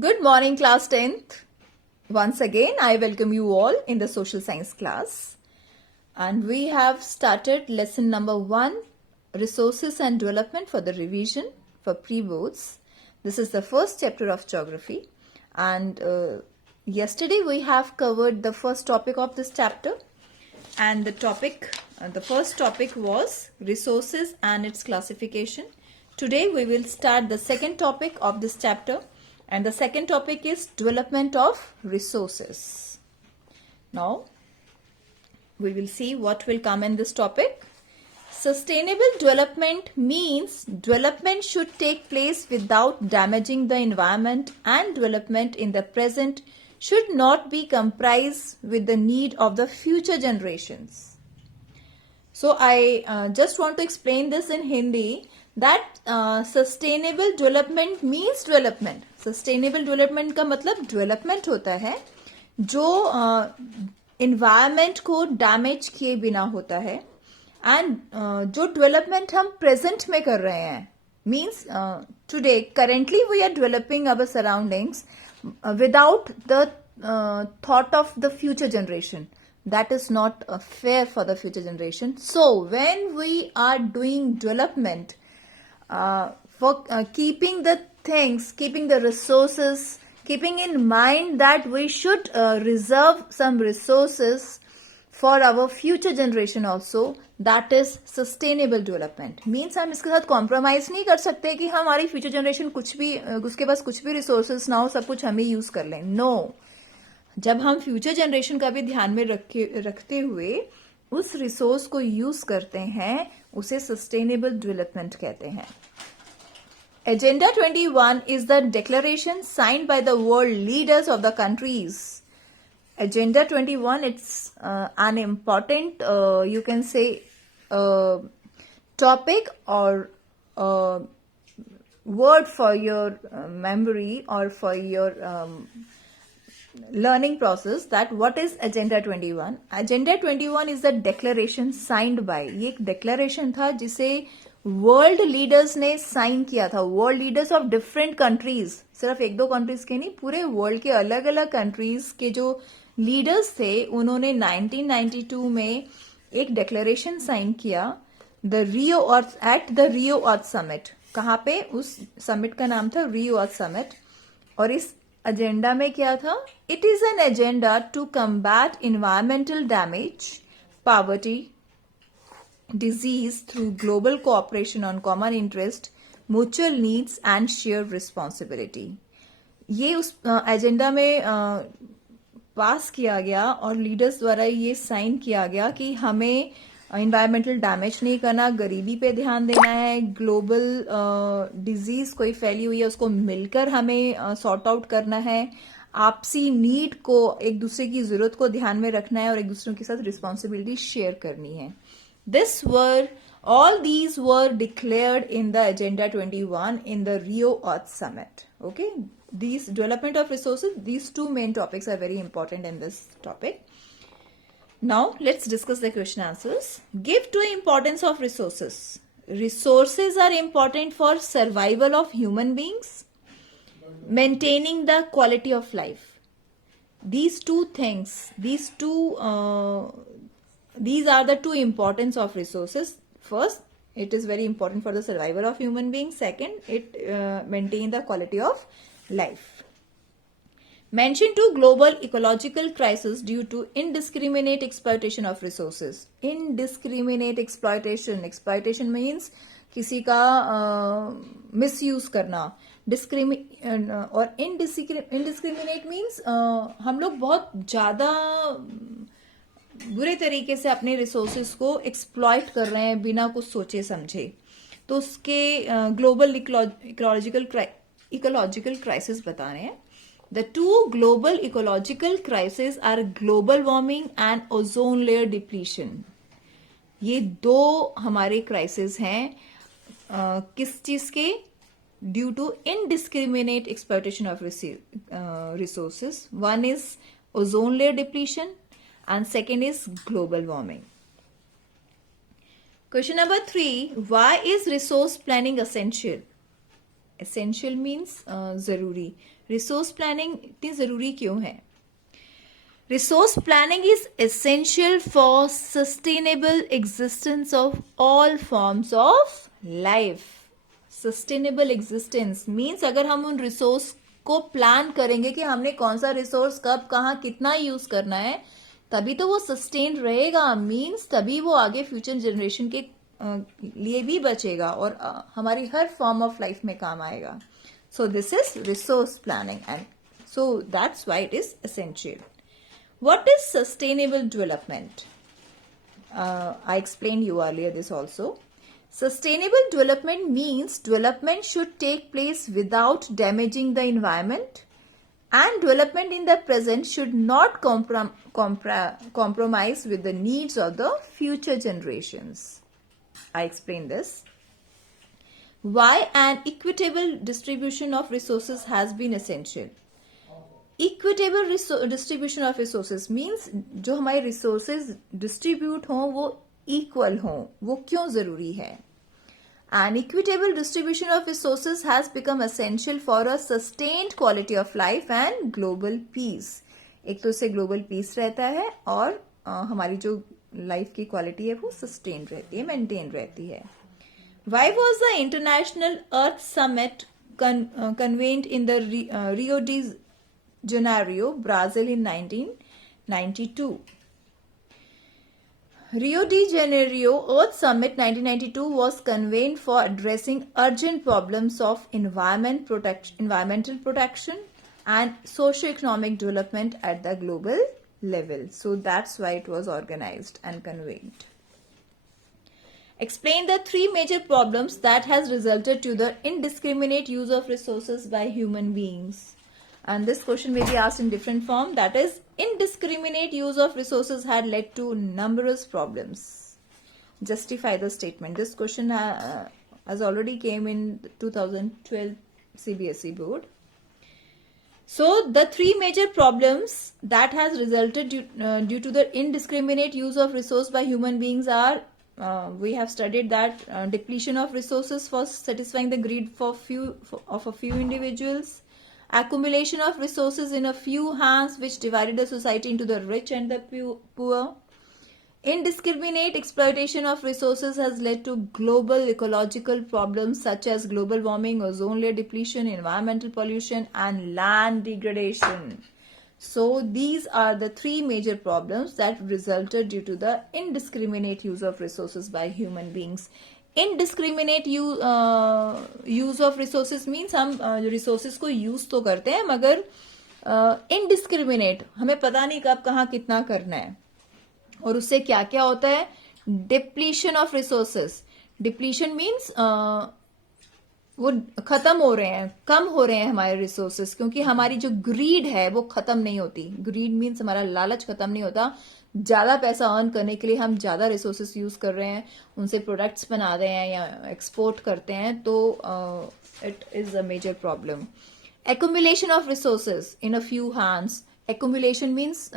Good morning, class 10th. Once again, I welcome you all in the social science class. And we have started lesson number 1, resources and development for the revision for pre-boards. This is the first chapter of geography. And yesterday we have covered the first topic of this chapter. And the first topic was resources and its classification. Today we will start the second topic of this chapter. And the second topic is development of resources. Now, we will see what will come in this topic. Sustainable development means development should take place without damaging the environment, and development in the present should not be compromised with the need of the future generations. So, I just want to explain this in Hindi that sustainable development means development. Sustainable development का मतलब development होता है जो environment को damage किए बिना होता है and जो development हम present में कर रहे हैं means today currently we are developing our surroundings without the thought of the future generation. That is not fair for the future generation. So when we are doing development for keeping the things, keeping the resources, keeping in mind that we should reserve some resources for our future generation also, that is sustainable development. Means हम इसके साथ compromise नहीं कर सकते कि हमारी future generation कुछ भी उसके पास कुछ भी resources ना हो, सब कुछ हम ही use कर लें. No. जब हम फ्यूचर जनरेशन का भी ध्यान में रखते हुए उस रिसोर्स को यूज करते हैं उसे सस्टेनेबल डेवलपमेंट कहते हैं. Agenda 21 is the declaration signed by the world leaders of the countries. Agenda 21 it's an important you can say topic और word for your memory or for your learning process that what is agenda 21. agenda 21 is the declaration signed by. ये एक declaration था जिसे world leaders ने sign किया था. world leaders of different countries, सिर्फ एक दो countries के नहीं, पूरे world के अलग अलग countries के जो leaders थे उन्होंने 1992 में एक declaration sign किया the Rio Earth at the Rio Earth Summit. कहाँ पे? उस summit का नाम था Rio Earth Summit. और इस एजेंडा में क्या था? It is an agenda to combat environmental damage, poverty, disease through global cooperation on common interest, mutual needs and share responsibility. ये उस एजेंडा में पास किया गया और लीडर्स द्वारा ये साइन किया गया कि हमें इन्वायरमेंटल डैमेज नहीं करना, गरीबी पे ध्यान देना है, ग्लोबल डिजीज कोई फैली हुई है उसको मिलकर हमें सॉर्ट आउट करना है, आपसी नीड को, एक दूसरे की जरूरत को ध्यान में रखना है और एक दूसरे के साथ रिस्पॉन्सिबिलिटी शेयर करनी है. All these were declared in the Agenda 21 in the Rio Earth Summit. Okay, these development of resources, these two main topics are very important in this topic. Now, let's discuss the question answers. Give to importance of resources. Resources are important for survival of human beings, maintaining the quality of life. These two things, these are the two importance of resources. First, it is very important for the survival of human beings. Second, it maintain the quality of life. Mention to global ecological crisis due to indiscriminate exploitation of resources. Indiscriminate exploitation. Exploitation means किसी का misuse करना. और indiscriminate means हम लोग बहुत ज़्यादा बुरे तरीके से अपने resources को exploit कर रहे हैं बिना कुछ सोचे समझे. तो उसके global ecological crisis बता रहे हैं. The two global ecological crises are global warming and ozone layer depletion. ये दो हमारे crises हैं किस चीज के? Due to indiscriminate exploitation of resources. One is ozone layer depletion and second is global warming. Question number 3. Why is resource planning essential? Essential means ज़रूरी. Resource planning इतनी ज़रूरी क्यों है? Resource planning is essential for sustainable existence of all forms of life. Sustainable existence means अगर हम उन resource को plan करेंगे कि हमने कौन सा रिसोर्स कब कहाँ कितना यूज करना है, तभी तो वो सस्टेन रहेगा. मीन्स तभी वो आगे फ्यूचर जनरेशन के लिए भी बचेगा और हमारी हर फॉर्म ऑफ लाइफ में काम आएगा. So this is resource planning and so that's why it is essential. What is sustainable development? I explained you earlier this also. Sustainable development means development should take place without damaging the environment, and development in the present should not compromise with the needs of the future generations. I explained this. Why an equitable distribution of resources has been essential. Equitable distribution of resources means जो हमारे resources distribute हों वो equal हों. वो क्यों जरूरी है? An equitable distribution of resources has become essential for a sustained quality of life and global peace. एक तो इससे ग्लोबल पीस रहता है और हमारी जो लाइफ की क्वालिटी है वो सस्टेन्ड रहती है, मेंटेन रहती है. Why was the International Earth Summit convened in the Rio de Janeiro, Brazil in 1992. Rio de Janeiro Earth Summit 1992 was convened for addressing urgent problems of environmental protection and socio-economic development at the global level. So that's why it was organized and convened. Explain the three major problems that has resulted to the indiscriminate use of resources by human beings. And this question may be asked in different form. That is, indiscriminate use of resources had led to numerous problems. Justify the statement. This question has already came in 2012 CBSE board. So the three major problems that has resulted due to the indiscriminate use of resource by human beings are, we have studied that depletion of resources for satisfying the greed of a few individuals, accumulation of resources in a few hands which divided the society into the rich and the poor. Indiscriminate exploitation of resources has led to global ecological problems such as global warming, ozone layer depletion, environmental pollution and land degradation. So these are the three major problems that resulted due to the indiscriminate use of resources by human beings. Indiscriminate use of resources means हम resources को use तो करते हैं मगर indiscriminate हमें पता नहीं कब कहाँ कितना करना है. और उससे क्या क्या होता है? Depletion of resources. Depletion means वो खत्म हो रहे हैं, कम हो रहे हैं हमारे रिसोर्सेज, क्योंकि हमारी जो ग्रीड है वो खत्म नहीं होती. ग्रीड मीन्स हमारा लालच खत्म नहीं होता. ज्यादा पैसा अर्न करने के लिए हम ज्यादा रिसोर्सेज यूज कर रहे हैं, उनसे प्रोडक्ट्स बना रहे हैं या एक्सपोर्ट करते हैं, तो it is a major problem. Accumulation of resources in a few hands. Accumulation means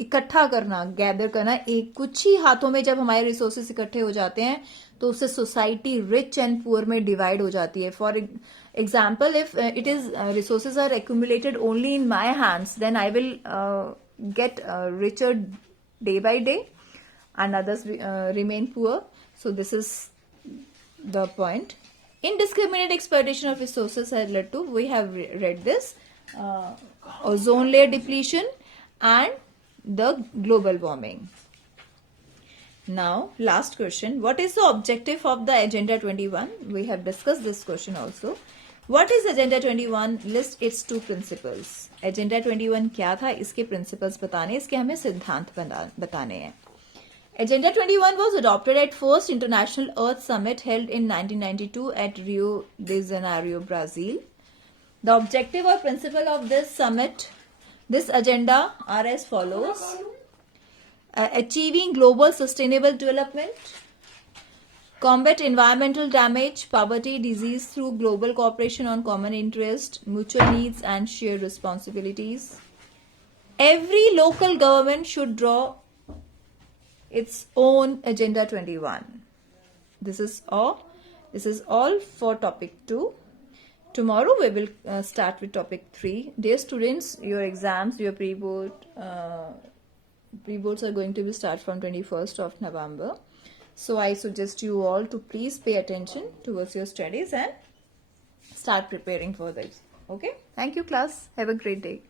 इकट्ठा करना, गैदर करना. एक कुछ ही हाथों में जब हमारे रिसोर्सेज इकट्ठे हो जाते हैं तो उससे सोसाइटी रिच एंड पुअर में डिवाइड हो जाती है. For example, if it is resources are accumulated only in my hands, then I will get richer day by day and others remain poor. So this is the point. Indiscriminate exploitation of resources has led to, we have read this, ozone layer depletion and the global warming. Now last question, what is the objective of the Agenda 21? We have discussed this question also. What is Agenda 21? List its two principles. Agenda 21 क्या था, इसके principles बताने, इसके हमें सिद्धांत बताने हैं. Agenda 21 was adopted at first International Earth Summit held in 1992 at Rio de Janeiro, Brazil. The objective or principle of this summit, this agenda are as follows. Achieving global sustainable development, combat environmental damage, poverty, disease through global cooperation on common interest, mutual needs and shared responsibilities. Every local government should draw its own Agenda 21. This is all for topic 2. tomorrow we will start with topic 3. Dear students, your exams, your pre-boards are going to be start from 21st of November. So I suggest you all to please pay attention towards your studies and start preparing for this. Okay. Thank you, class. Have a great day.